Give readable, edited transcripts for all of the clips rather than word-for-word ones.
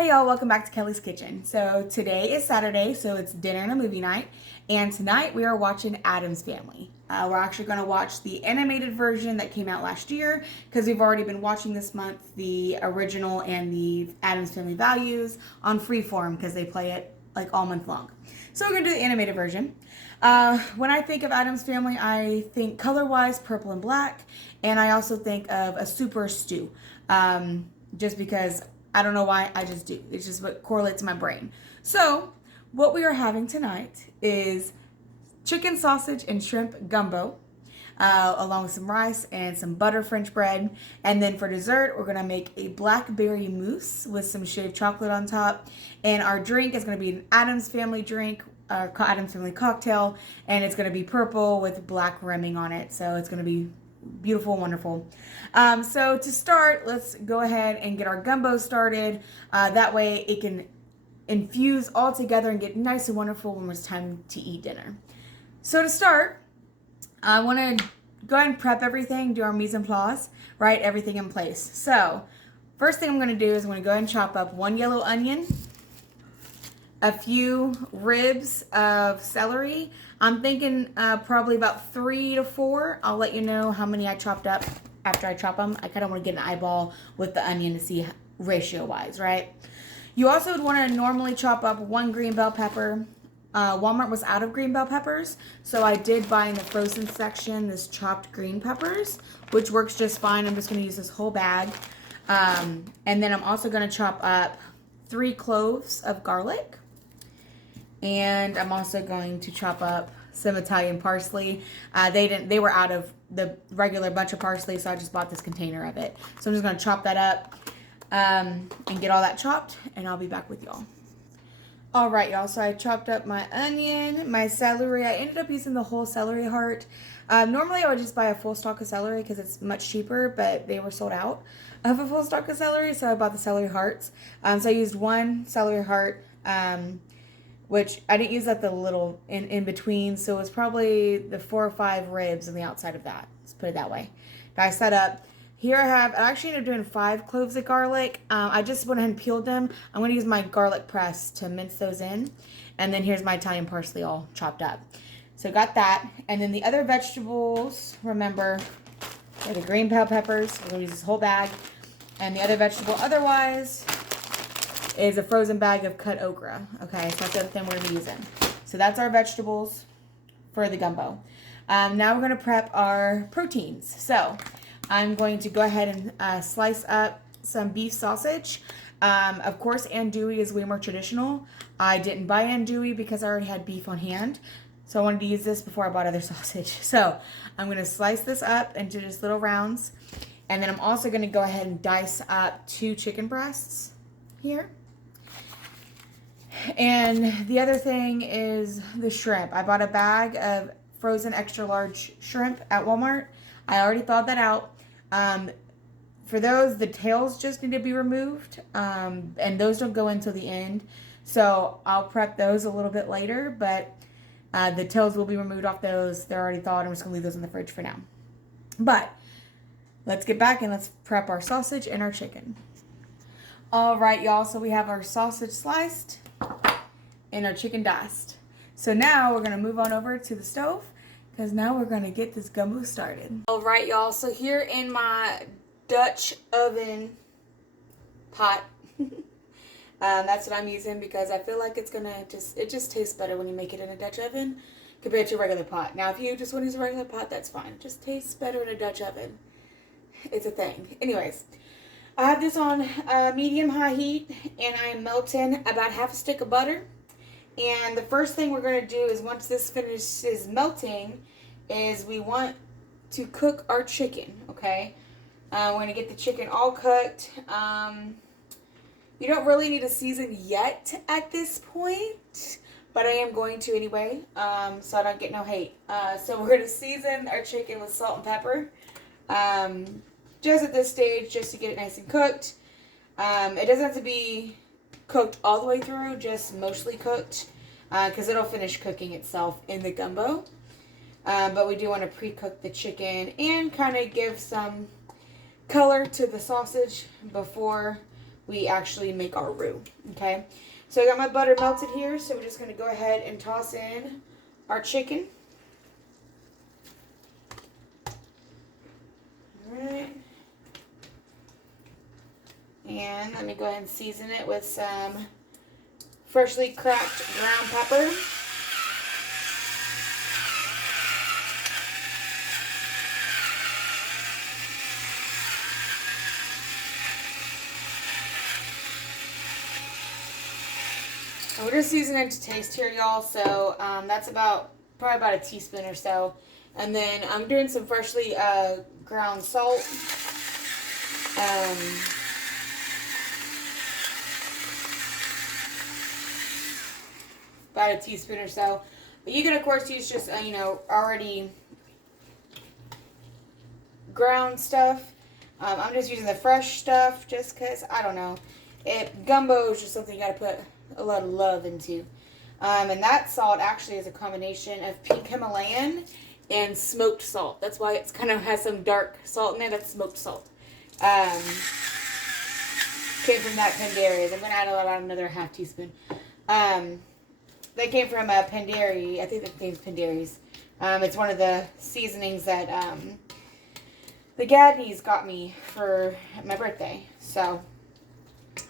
Hey y'all, welcome back to Kelly's Kitchen. So today is Saturday, so it's dinner and a movie night. And tonight we are watching Addams Family. We're actually going to watch the animated version that came out last year because we've already been watching this month the original and the Addams Family Values on Freeform because they play it like all month long. So we're going to do the animated version. When I think of Addams Family, I think color-wise purple and black, and I also think of a super stew. Just because I don't know why, I just do. It's just what correlates in my brain. So, what we are having tonight is chicken sausage and shrimp gumbo, along with some rice and some butter French bread. And then for dessert, we're gonna make a blackberry mousse with some shaved chocolate on top. And our drink is gonna be an Addams Family drink, Addams Family cocktail, and it's gonna be purple with black rimming on it. So it's gonna be beautiful, wonderful. So to start, let's go ahead and get our gumbo started. That way it can infuse all together and get nice and wonderful when it's time to eat dinner. So to start, I want to go ahead and prep everything, do our mise en place, right? Everything in place. So first thing I'm going to do is I'm going to go ahead and chop up one yellow onion, a few ribs of celery. I'm thinking probably about 3 to 4. I'll let you know how many I chopped up after I chop them. I kind of want to get an eyeball with the onion to see ratio wise, right? You also would want to normally chop up 1 green bell pepper. Walmart was out of green bell peppers, so I did buy in the frozen section this chopped green peppers, which works just fine. I'm just going to use this whole bag. And then I'm also going to chop up 3 cloves of garlic. And I'm also going to chop up some Italian parsley. They were out of the regular bunch of parsley, so I just bought this container of it. So I'm just going to chop that up and get all that chopped, and I'll be back with y'all. All right, y'all, so I chopped up my onion, my celery. I ended up using the whole celery heart. Normally I would just buy a full stalk of celery because it's much cheaper, but they were sold out of a full stalk of celery, so I bought the celery hearts. So I used 1 celery heart, which I didn't use that the little in between, so it was probably the 4 or 5 ribs on the outside of that. Let's put it that way. Dice that up. Here I actually ended up doing 5 cloves of garlic. I just went ahead and peeled them. I'm going to use my garlic press to mince those in. And then here's my Italian parsley all chopped up. So got that. And then the other vegetables, remember, are the green bell peppers. We're going to use this whole bag. And the other vegetable otherwise is a frozen bag of cut okra. Okay, so that's the other thing we're going to be using. So that's our vegetables for the gumbo. Now we're going to prep our proteins. So I'm going to go ahead and slice up some beef sausage. Of course, andouille is way more traditional. I didn't buy andouille because I already had beef on hand. So I wanted to use this before I bought other sausage. So I'm going to slice this up into just little rounds. And then I'm also going to go ahead and dice up 2 chicken breasts here. And the other thing is the shrimp. I bought a bag of frozen extra large shrimp at Walmart. I already thawed that out. For those, the tails just need to be removed, and those don't go until the end. So I'll prep those a little bit later, but the tails will be removed off those. They're already thawed. I'm just going to leave those in the fridge for now. But let's get back and let's prep our sausage and our chicken. All right, y'all. So we have our sausage sliced and our chicken diced. So now we're going to move on over to the stove because now we're going to get this gumbo started. All right, y'all. So here in my Dutch oven pot, that's what I'm using because I feel like it's going to it just tastes better when you make it in a Dutch oven compared to a regular pot. Now, if you just want to use a regular pot, that's fine. It just tastes better in a Dutch oven. It's a thing. Anyways, I have this on medium-high heat, and I'm melting about half a stick of butter. And the first thing we're going to do is once this finishes melting is we want to cook our chicken, okay? We're going to get the chicken all cooked. You don't really need to season yet at this point, but I am going to anyway, so I don't get no hate. So we're going to season our chicken with salt and pepper. Just at this stage, just to get it nice and cooked. It doesn't have to be cooked all the way through, just mostly cooked, because it'll finish cooking itself in the gumbo. But we do want to pre-cook the chicken and kind of give some color to the sausage before we actually make our roux. Okay, so I got my butter melted here, so we're just going to go ahead and toss in our chicken. Alright. And let me go ahead and season it with some freshly cracked ground pepper. And we're just seasoning to taste here, y'all, so that's probably about a teaspoon or so. And then I'm doing some freshly ground salt. About a teaspoon or so. But you can, of course, use just, already ground stuff. I'm just using the fresh stuff just because, I don't know. Gumbo is just something you got to put a lot of love into. And that salt actually is a combination of pink Himalayan and smoked salt. That's why it's kind of has some dark salt in there. That's smoked salt. Came from that Penderies. I'm going to add about another half teaspoon. They came from Penderi. I think the name's Penderies. It's one of the seasonings that the Gadneys got me for my birthday. So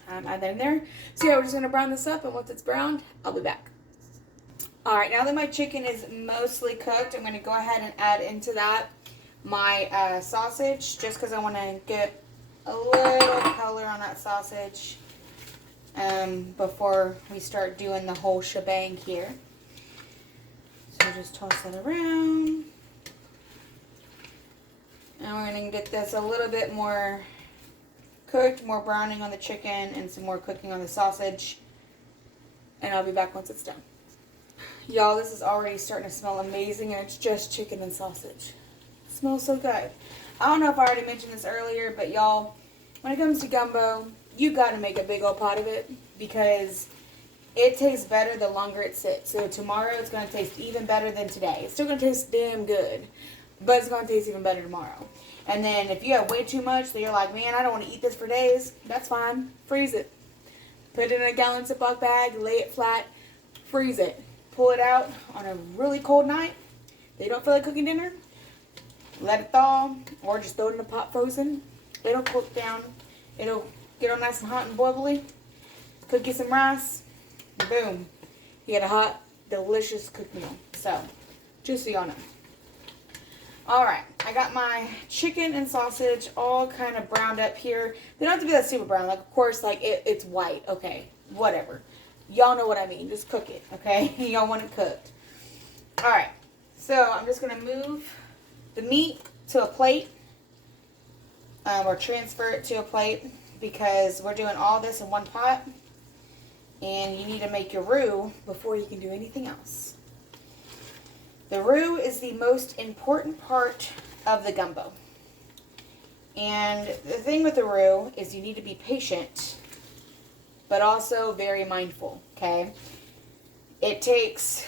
add that in there. So yeah, we're just going to brown this up, and once it's browned, I'll be back. Alright, now that my chicken is mostly cooked, I'm going to go ahead and add into that my sausage, just because I want to get a little color on that sausage before we start doing the whole shebang here. So just toss that around. And we're going to get this a little bit more cooked, more browning on the chicken, and some more cooking on the sausage. And I'll be back once it's done. Y'all, this is already starting to smell amazing, and it's just chicken and sausage. It smells so good. I don't know if I already mentioned this earlier, but y'all, when it comes to gumbo, you got to make a big old pot of it because it tastes better the longer it sits. So tomorrow it's going to taste even better than today. It's still going to taste damn good, but it's going to taste even better tomorrow. And then if you have way too much that you're like, man, I don't want to eat this for days, that's fine. Freeze it. Put it in a gallon Ziploc bag, lay it flat, freeze it. Pull it out on a really cold night. They don't feel like cooking dinner. Let it thaw, or just throw it in a pot frozen. It'll cook down. It'll get all nice and hot and bubbly. Cook you some rice. Boom. You get a hot, delicious cooked meal. So, just so y'all know. Alright, I got my chicken and sausage all kind of browned up here. They don't have to be that super brown. Like, of course, like, it's white. Okay, whatever. Y'all know what I mean. Just cook it, okay? Y'all want it cooked. Alright, so I'm just going to move the meat to a plate. Or transfer it to a plate because we're doing all this in one pot. And you need to make your roux before you can do anything else. The roux is the most important part of the gumbo. And the thing with the roux is you need to be patient, but also very mindful, okay? It takes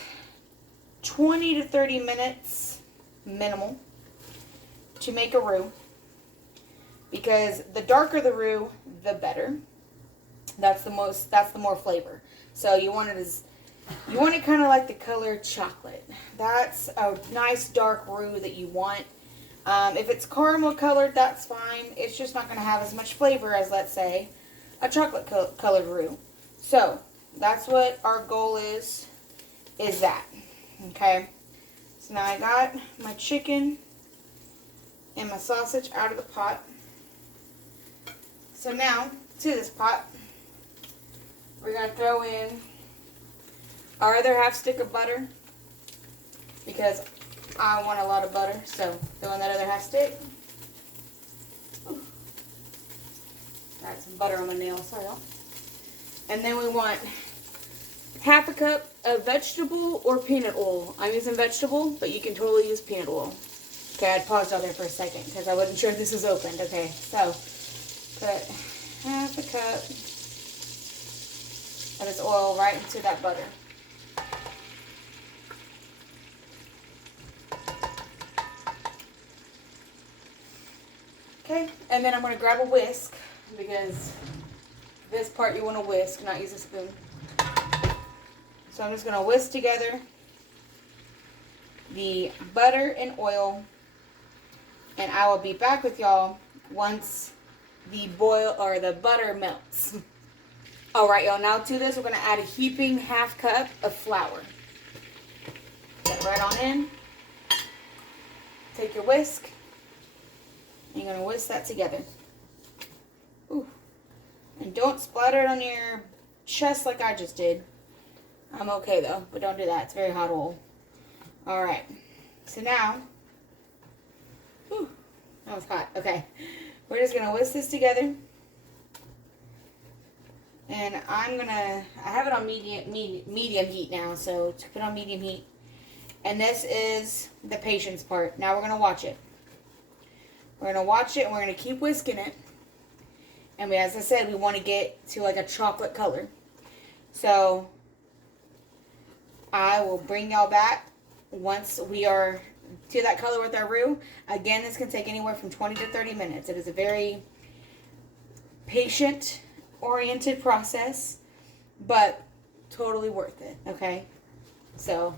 20 to 30 minutes, minimal, to make a roux. Because the darker the roux, the better. That's the more flavor. So you want it kind of like the color chocolate. That's a nice dark roux that you want. If it's caramel colored, that's fine. It's just not going to have as much flavor as, let's say, a chocolate colored roux. So that's what our goal is that. Okay. So now I got my chicken and my sausage out of the pot. So now, to this pot, we're going to throw in our other half stick of butter because I want a lot of butter, so throw in that other half stick. Ooh. Got some butter on my nail, sorry y'all. And then we want half a cup of vegetable or peanut oil. I'm using vegetable, but you can totally use peanut oil. Okay, I paused out there for a second because I wasn't sure if this was opened. Okay, so put half a cup of this oil right into that butter. Okay, and then I'm going to grab a whisk because this part you want to whisk, not use a spoon. So I'm just going to whisk together the butter and oil, and I will be back with y'all once the butter melts. Alright y'all, now to this we're going to add a heaping ½ cup of flour. Get it right on in. Take your whisk, and you're going to whisk that together. Ooh. And don't splatter it on your chest like I just did. I'm okay though, but don't do that. It's very hot oil. Alright. So now, whew, that was hot. Okay. We're just going to whisk this together. And I have it on medium heat now, so to put on medium heat. And this is the patience part. Now we're going to watch it. We're going to watch it, and we're going to keep whisking it. And as I said, we want to get to like a chocolate color. So I will bring y'all back once we are to that color with our roux. Again, this can take anywhere from 20 to 30 minutes. It is a very patient-oriented process, but totally worth it, okay? So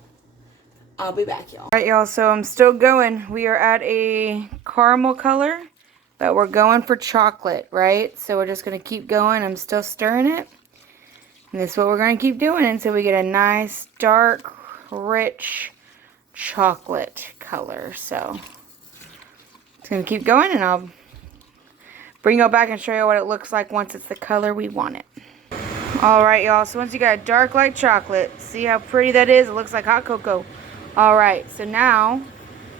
I'll be back, y'all. All right, y'all, so I'm still going. We are at a caramel color, but we're going for chocolate, right? So we're just going to keep going. I'm still stirring it. And this is what we're going to keep doing until we get a nice, dark, rich chocolate color. So it's going to keep going, and I'll bring y'all back and show you what it looks like once it's the color we want it. Alright, y'all, so once you got dark like chocolate, see how pretty that is? It looks like hot cocoa. Alright, so now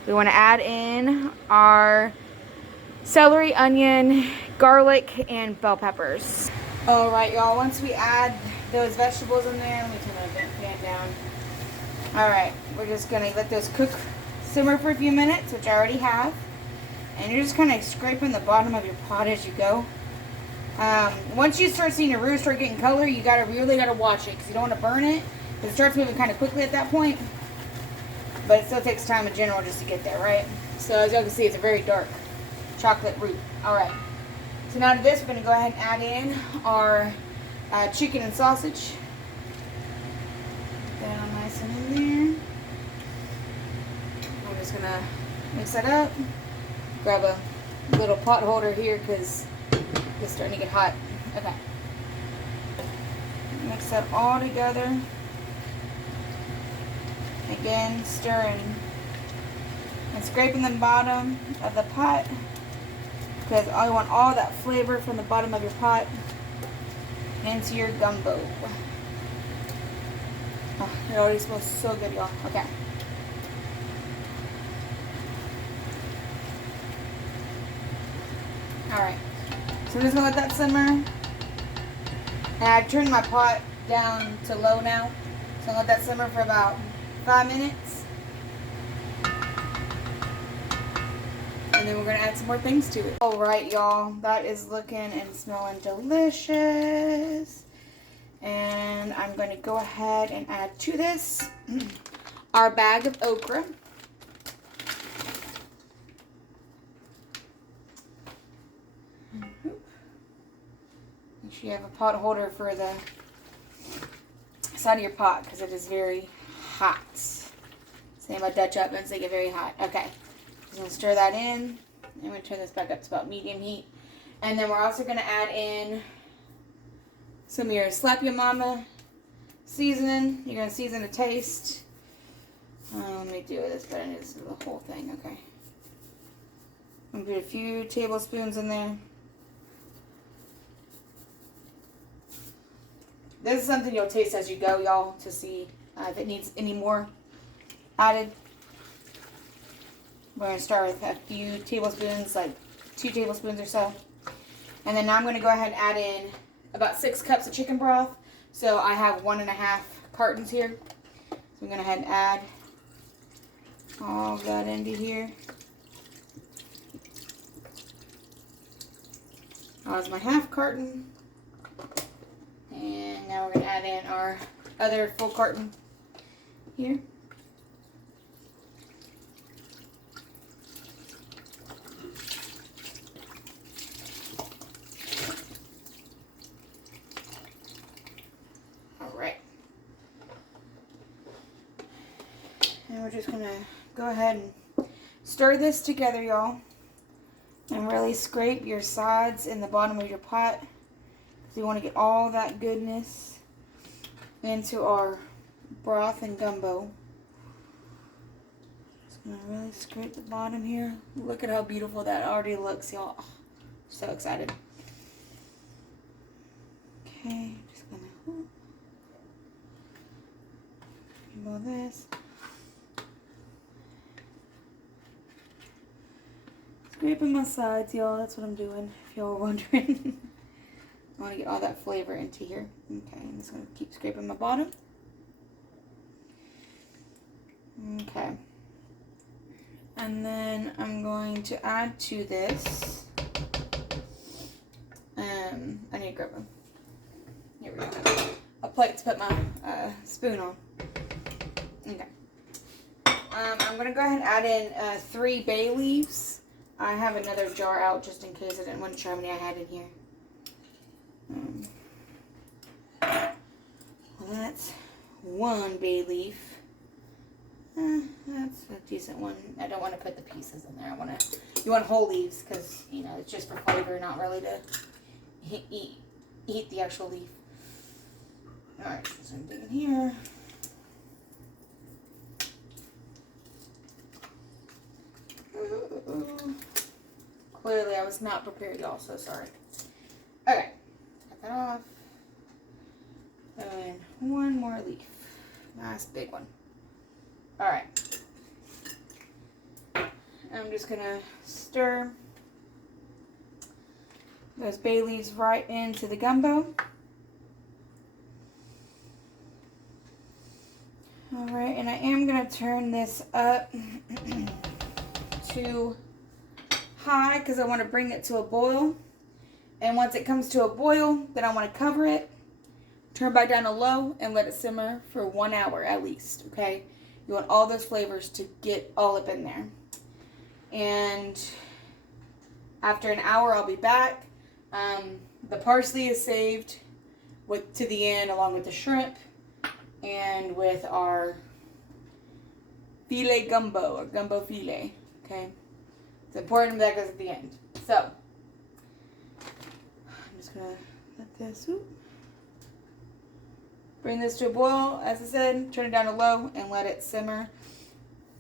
we want to add in our celery, onion, garlic, and bell peppers. Alright, y'all, once we add those vegetables in there, let me turn the pan down. Alright, we're just going to let those simmer for a few minutes, which I already have. And you're just kind of scraping the bottom of your pot as you go. Once you start seeing your roux start getting color, you really gotta watch it, because you don't want to burn it, because it starts moving kind of quickly at that point. But it still takes time in general just to get there, right? So as you can see, it's a very dark chocolate roux. Alright, so now to this, we're going to go ahead and add in our chicken and sausage. Put that on nice and in there. We're just going to mix that up. Grab a little pot holder here, because it's starting to get hot. Okay. Mix that all together. Again, stirring and scraping the bottom of the pot, because I want all that flavor from the bottom of your pot into your gumbo. Oh, it already smells so good, y'all. Okay. Alright. So I'm just going to let that simmer. And I've turned my pot down to low now. So I'll let that simmer for about 5 minutes. And then we're going to add some more things to it. Alright, y'all. That is looking and smelling delicious. And I'm going to go ahead and add to this our bag of okra. Make sure you have a pot holder for the side of your pot, because it is very hot. Same about Dutch ovens, they get very hot. Okay, just gonna stir that in. I'm gonna turn this back up to about medium heat, and then we're also gonna add in some of your Slap Your Mama seasoning. You're gonna season to taste. Let me do this, but I need to do the whole thing. Okay, I'm gonna put a few tablespoons in there. This is something you'll taste as you go, y'all, to see if it needs any more added. We're going to start with a few tablespoons, like 2 tablespoons or so. And then now I'm going to go ahead and add in about 6 cups of chicken broth. So I have 1.5 cartons here. So I'm going to go ahead and add all of that into here. That was my half carton. And now we're going to add in our other full carton here. we're just gonna go ahead and stir this together, y'all. And really scrape your sides and the bottom of your pot. Because you want to get all that goodness into our broth and gumbo. Just gonna really scrape the bottom here. Look at how beautiful that already looks, y'all. Oh, so excited. Okay, just gonna all this. Scraping my sides, y'all. That's what I'm doing, if y'all were wondering. I want to get all that flavor into here. Okay, I'm just going to keep scraping my bottom. Okay. And then I'm going to add to this. I need to grab them. Here we go. A plate to put my spoon on. Okay. I'm going to go ahead and add in 3 bay leaves. I have another jar out just in case. I didn't want to try how many I had in here. Well, that's 1 bay leaf. That's a decent one. I don't want to put the pieces in there. You want whole leaves because, you know, it's just for flavor, not really to eat the actual leaf. Alright, so I'm digging here. Clearly, I was not prepared, y'all, so sorry. Okay, cut that off. And 1 more leaf. Nice big one. Alright. I'm just gonna stir those bay leaves right into the gumbo. Alright, and I am gonna turn this up to high because I want to bring it to a boil. And once it comes to a boil, then I want to cover it, turn back down to low, and let it simmer for 1 hour at least, okay? You want all those flavors to get all up in there. And after an hour, I'll be back. The parsley is saved to the end along with the shrimp and with our filet gumbo, or gumbo filet, okay? It's important that goes at the end. So, I'm just going to let this, bring this to a boil, as I said, turn it down to low, and let it simmer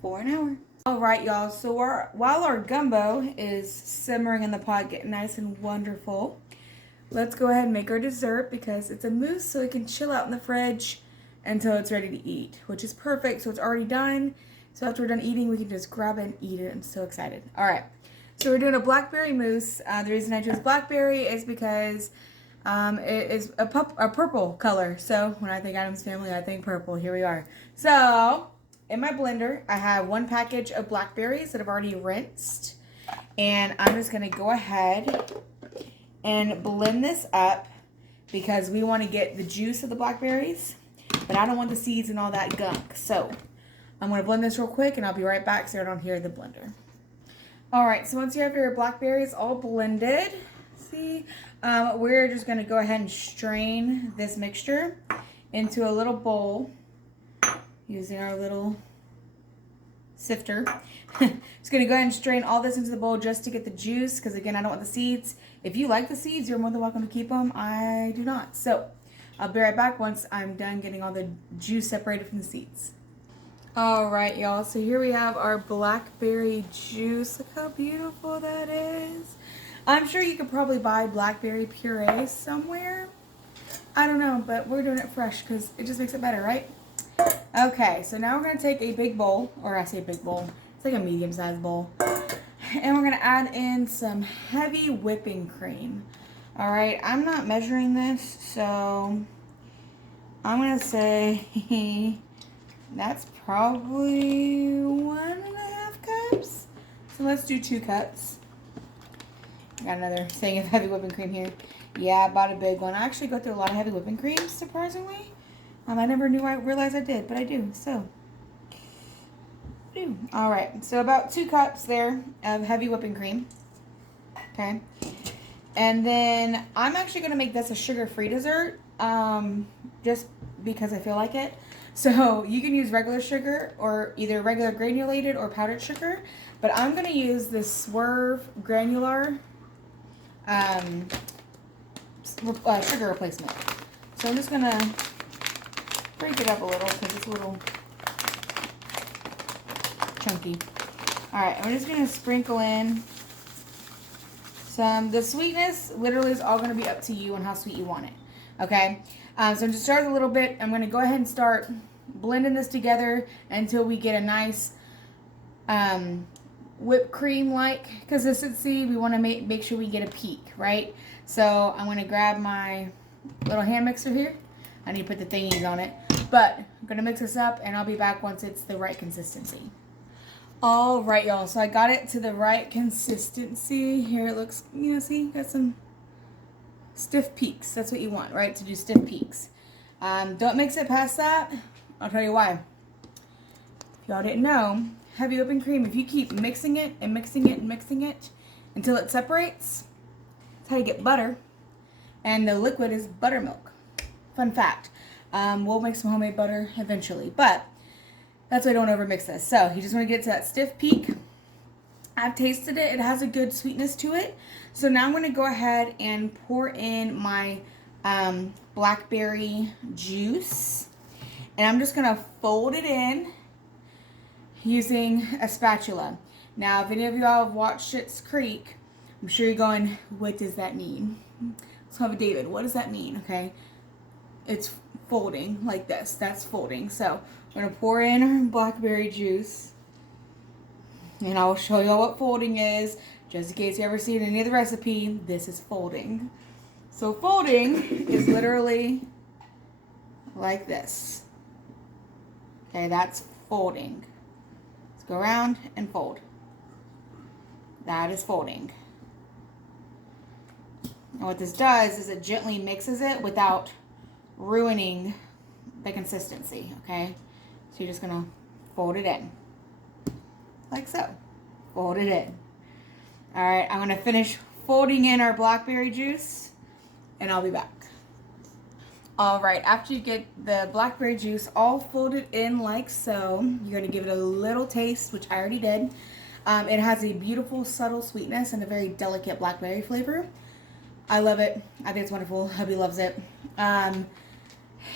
for an hour. Alright, y'all, so while our gumbo is simmering in the pot, getting nice and wonderful, let's go ahead and make our dessert because it's a mousse, so it can chill out in the fridge until it's ready to eat, which is perfect. So it's already done. So after we're done eating, we can just grab it and eat it. I'm so excited. All right. So we're doing a blackberry mousse. The reason I chose blackberry is because it is a purple color. So when I think Addams Family, I think purple. Here we are. So in my blender, I have 1 package of blackberries that I've already rinsed. And I'm just going to go ahead and blend this up because we want to get the juice of the blackberries. But I don't want the seeds and all that gunk. So I'm going to blend this real quick and I'll be right back so I don't hear the blender. Alright, so once you have your blackberries all blended, see, we're just going to go ahead and strain this mixture into a little bowl using our little sifter. Just going to go ahead and strain all this into the bowl just to get the juice because, again, I don't want the seeds. If you like the seeds, you're more than welcome to keep them. I do not. So I'll be right back once I'm done getting all the juice separated from the seeds. Alright, y'all, so here we have our blackberry juice. Look how beautiful that is. I'm sure you could probably buy blackberry puree somewhere. I don't know, but we're doing it fresh because it just makes it better, right? Okay, so now we're going to take a big bowl, or I say big bowl, it's like a medium-sized bowl. And we're going to add in some heavy whipping cream. Alright, I'm not measuring this, so I'm going to say that's probably 1.5 cups. So let's do 2 cups. Got another thing of heavy whipping cream here. Yeah, I bought a big one. I actually go through a lot of heavy whipping creams, surprisingly. I never realized I did, but I do. So, alright, so about 2 cups there of heavy whipping cream. Okay. And then I'm actually going to make this a sugar-free dessert. Just because I feel like it. So you can use regular sugar or either regular granulated or powdered sugar. But I'm going to use this Swerve granular sugar replacement. So I'm just going to break it up a little because it's a little chunky. Alright, I'm just going to sprinkle in some. The sweetness literally is all going to be up to you on how sweet you want it. Okay? So I'm just starting a little bit. I'm going to go ahead and start blending this together until we get a nice whipped cream-like consistency. We want to make sure we get a peak, right? So I'm going to grab my little hand mixer here. I need to put the thingies on it. But I'm going to mix this up, and I'll be back once it's the right consistency. All right, y'all. So I got it to the right consistency. Here it looks, you know, see, got some stiff peaks. That's what you want, right? To do stiff peaks. Don't mix it past that. I'll tell you why. If y'all didn't know, heavy whipping cream, if you keep mixing it and mixing it and mixing it until it separates, that's how you get butter. And the liquid is buttermilk. Fun fact. We'll make some homemade butter eventually, but that's why I don't overmix this. So you just want to get to that stiff peak. I've tasted it. It has a good sweetness to it. So now I'm going to go ahead and pour in my blackberry juice. And I'm just going to fold it in using a spatula. Now, if any of y'all have watched Schitt's Creek, I'm sure you're going, what does that mean? Let's have a David. What does that mean? Okay. It's folding like this. That's folding. So I'm going to pour in our blackberry juice. And I'll show y'all what folding is. Just in case you ever seen any of the recipe, this is folding. So folding is literally like this. Okay, that's folding. Let's go around and fold. That is folding. And what this does is it gently mixes it without ruining the consistency, okay? So you're just gonna fold it in. Like so. Fold it in. Alright, I'm gonna finish folding in our blackberry juice and I'll be back. Alright, after you get the blackberry juice all folded in like so, you're gonna give it a little taste, which I already did. It has a beautiful, subtle sweetness and a very delicate blackberry flavor. I love it. I think it's wonderful. Hubby loves it.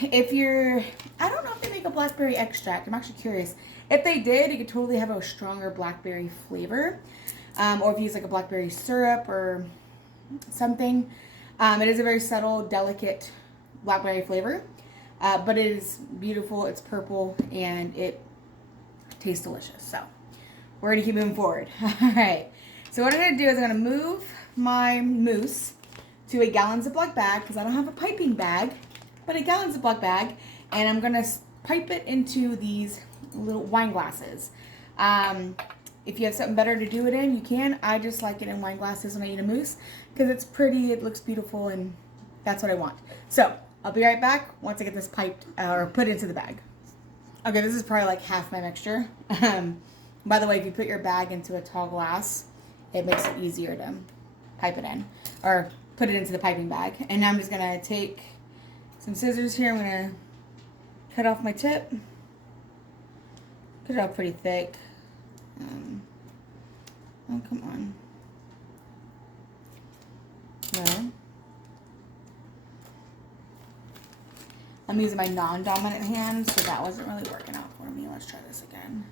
If you're, I don't know if they make a blackberry extract. I'm actually curious. If they did, you could totally have a stronger blackberry flavor. Or if you use like a blackberry syrup or something. It is a very subtle, delicate blackberry flavor. But it is beautiful. It's purple and it tastes delicious. So we're going to keep moving forward. All right. So what I'm going to do is I'm going to move my mousse to a gallon Ziploc bag because I don't have a piping bag, but a gallon Ziploc bag, and I'm gonna pipe it into these little wine glasses. If you have something better to do it in, you can. I just like it in wine glasses when I eat a mousse because it's pretty, it looks beautiful, and that's what I want. So I'll be right back once I get this piped or put into the bag. Okay, this is probably like half my mixture. By the way, if you put your bag into a tall glass, it makes it easier to pipe it in or put it into the piping bag. And now I'm just gonna take some scissors here. I'm gonna cut off my tip. Cut it off pretty thick. Oh, come on. Well, I'm using my non-dominant hand, so that wasn't really working out for me. Let's try this again.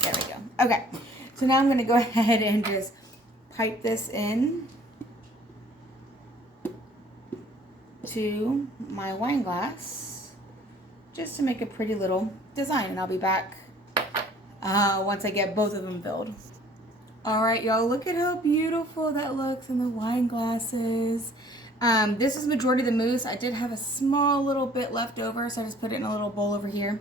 There we go. Okay, so now I'm gonna go ahead and just pipe this in to my wine glass just to make a pretty little design, and I'll be back once I get both of them filled. Alright, y'all, look at how beautiful that looks in the wine glasses. This is majority of the mousse. I did have a small little bit left over, so I just put it in a little bowl over here.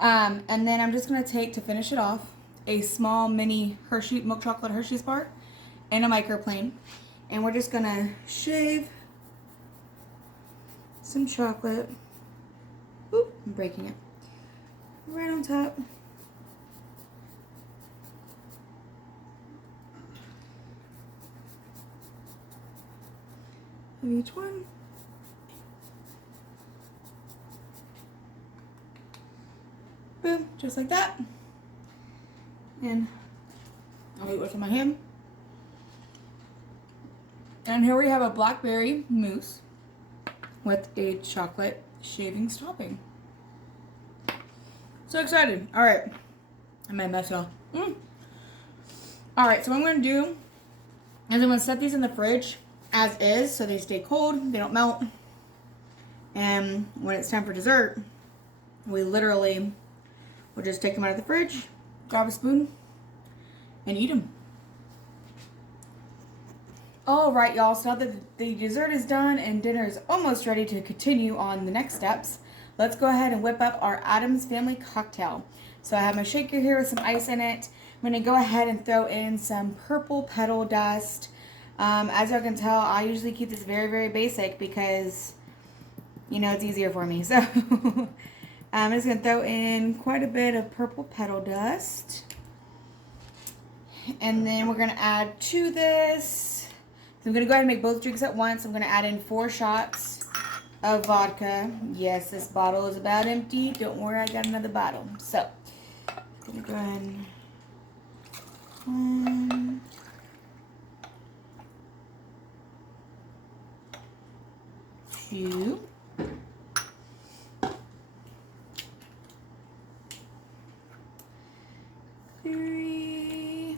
And then I'm just going to take, to finish it off, a small mini Hershey, milk chocolate Hershey's bar and a microplane. And we're just going to shave some chocolate. Oop, I'm breaking it. Right on top. Of each one. vodka, just like that. And I'll eat what's in my hand. And here we have a blackberry mousse with a chocolate shavings topping. So excited. All right. I might mess it up. All right, so what I'm going to do is I'm going to set these in the fridge as is so they stay cold, they don't melt. And when it's time for dessert, we literally will just take them out of the fridge, grab a spoon, and eat them. All right, y'all, so now that the dessert is done and dinner is almost ready to continue on the next steps, let's go ahead and whip up our Addams Family cocktail. So I have my shaker here with some ice in it. I'm going to go ahead and throw in some purple petal dust. As y'all can tell, I usually keep this very, very basic because, you know, it's easier for me. So I'm just going to throw in quite a bit of purple petal dust. And then we're going to add to this. So I'm going to go ahead and make both drinks at once. I'm going to add in 4 shots of vodka. Yes, this bottle is about empty. Don't worry, I got another bottle. So I'm going to go ahead and 1, 2, 3,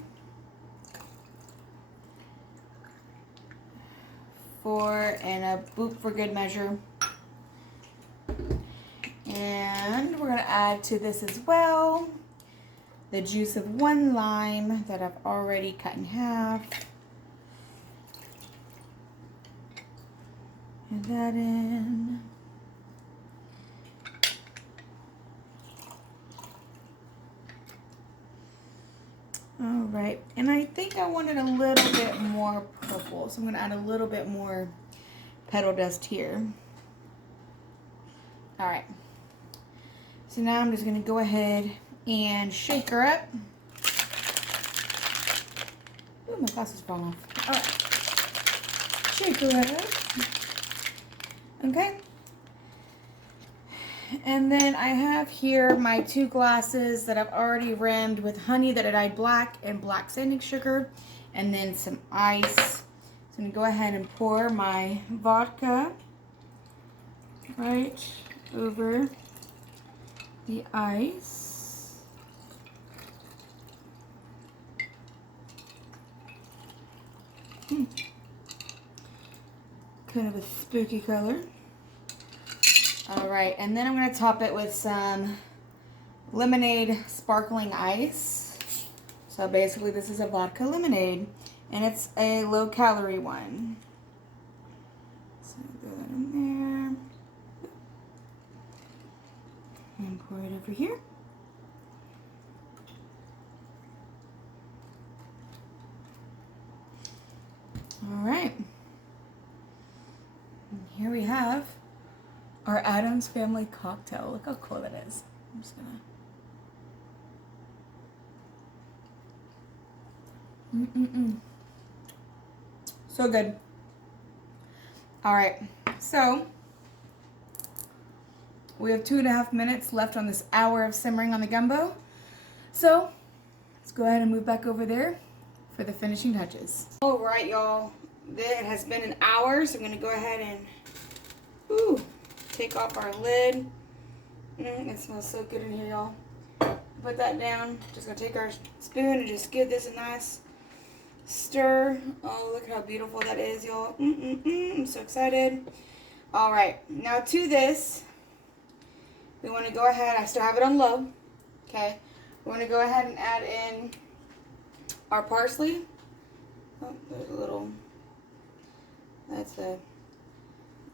4, and a boop for good measure. And we're going to add to this as well the juice of 1 lime that I've already cut in half. Add that in. All right, and I think I wanted a little bit more purple, so I'm going to add a little bit more petal dust here. All right, so now I'm just going to go ahead and shake her up. Ooh, my glasses fall off. All right, shake her up. Okay. And then I have here my 2 glasses that I've already rimmed with honey that I dyed black and black sanding sugar, and then some ice. So I'm going to go ahead and pour my vodka right over the ice. Kind of a spooky color. All right, and then I'm going to top it with some lemonade sparkling ice. So basically this is a vodka lemonade, and it's a low-calorie one. So throw that in there. And pour it over here. All right. And here we have our Addams Family cocktail. Look how cool that is. I'm just gonna... So good. All right, so we have 2.5 minutes left on this hour of simmering on the gumbo. So let's go ahead and move back over there for the finishing touches. All right, y'all. It has been an hour, so I'm gonna go ahead and take off our lid. It smells so good in here, y'all. Put that down. Just gonna take our spoon and just give this a nice stir. Oh, look how beautiful that is, y'all. I'm so excited. All right, now to this, we want to go ahead. I still have it on low. Okay, we want to go ahead and add in our parsley. Oh, there's a little. That's a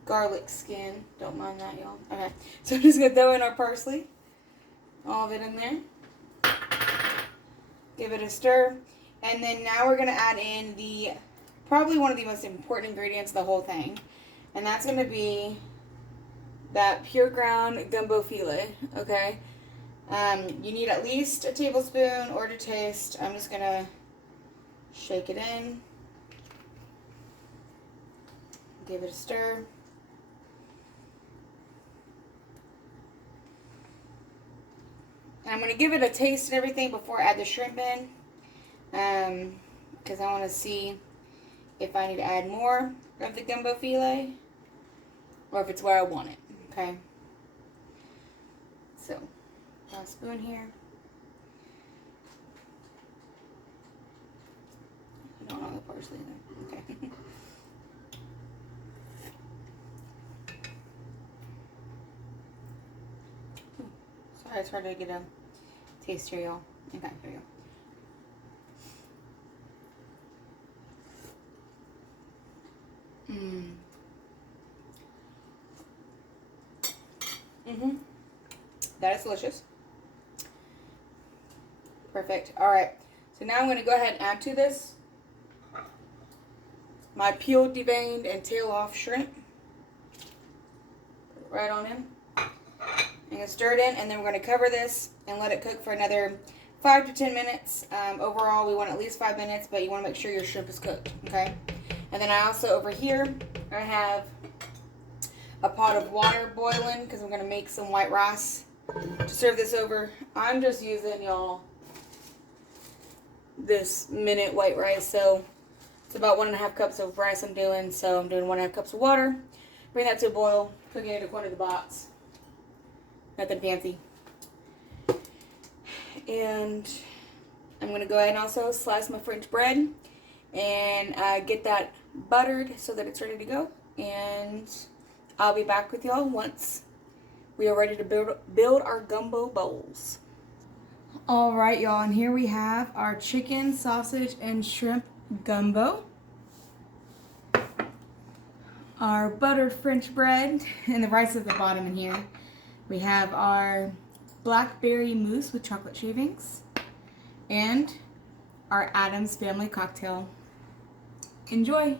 garlic skin. Don't mind that, y'all. Okay, so I'm just gonna throw in our parsley. All of it in there. Give it a stir. And then now we're gonna add in probably one of the most important ingredients of the whole thing. And that's gonna be that pure ground gumbo filet, okay? You need at least a tablespoon or to taste. I'm just gonna shake it in. Give it a stir. I'm going to give it a taste and everything before I add the shrimp in. Because I want to see if I need to add more of the gumbo filet or if it's where I want it. Okay. So, a spoon here. I don't know the parsley there. Okay. Sorry, it's hard to get a taste here, y'all. Okay, here we go. That is delicious. Perfect. All right. So now I'm going to go ahead and add to this my peeled, deveined, and tail off shrimp. Put it right on in. I'm going to stir it in, and then we're going to cover this and let it cook for another 5 to 10 minutes. Overall, we want at least 5 minutes, but you want to make sure your shrimp is cooked, okay? And then I also, over here, I have a pot of water boiling because I'm going to make some white rice to serve this over. I'm just using, y'all, this minute white rice, so it's about 1.5 cups of rice I'm doing. So I'm doing 1.5 cups of water, bring that to a boil, cooking it according to the box. Nothing fancy. And I'm going to go ahead and also slice my French bread and get that buttered so that it's ready to go. And I'll be back with y'all once we are ready to build our gumbo bowls. All right, y'all, and here we have our chicken, sausage, and shrimp gumbo. Our buttered French bread, and the rice at the bottom in here. We have our Blackberry mousse with chocolate shavings, and our Addams Family cocktail. Enjoy!